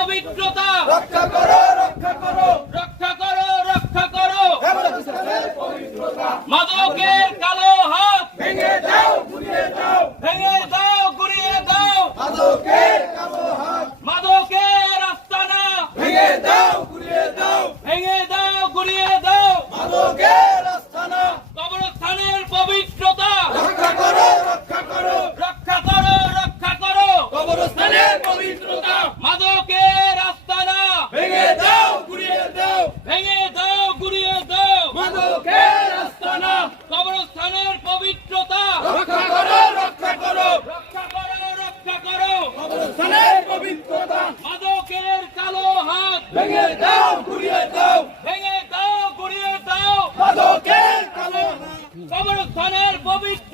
পবিত্রতা রক্ষা করো, রক্ষা করো, রক্ষা করো, রক্ষা করো। কবরস্থানের পবিত্রতা মাদকের কালো হাত ভেঙে দাও, গুড়িয়ে দাও, ভেঙে দাও, গুড়িয়ে দাও। মাদকের কালো হাত মাদকের আস্তানা ভেঙে দাও, গুড়িয়ে দাও, ভেঙে দাও, গুড়িয়ে দাও। মাদকের আস্তানা কবরস্থানের পবিত্রতা রক্ষা করো, রক্ষা করো, রক্ষা করো, রক্ষা করো। কবরস্থানের পবিত্রতা মাদকের আস্তানা ভেঙে দাও, গুড়িয়ে দাও, ভেঙে দাও, গুড়িয়ে দাও। মাদকের আস্তানা কবরস্থানের পবিত্রতা রক্ষা করো, রক্ষা করো, রক্ষা করো, রক্ষা করো। কবরস্থানের পবিত্রতা মাদকের কালো হাত ভেঙে দাও, গুড়িয়ে দাও, ভেঙে দাও, গুড়িয়ে দাও। মাদকের কালো হাত কবরস্থানের পবিত্র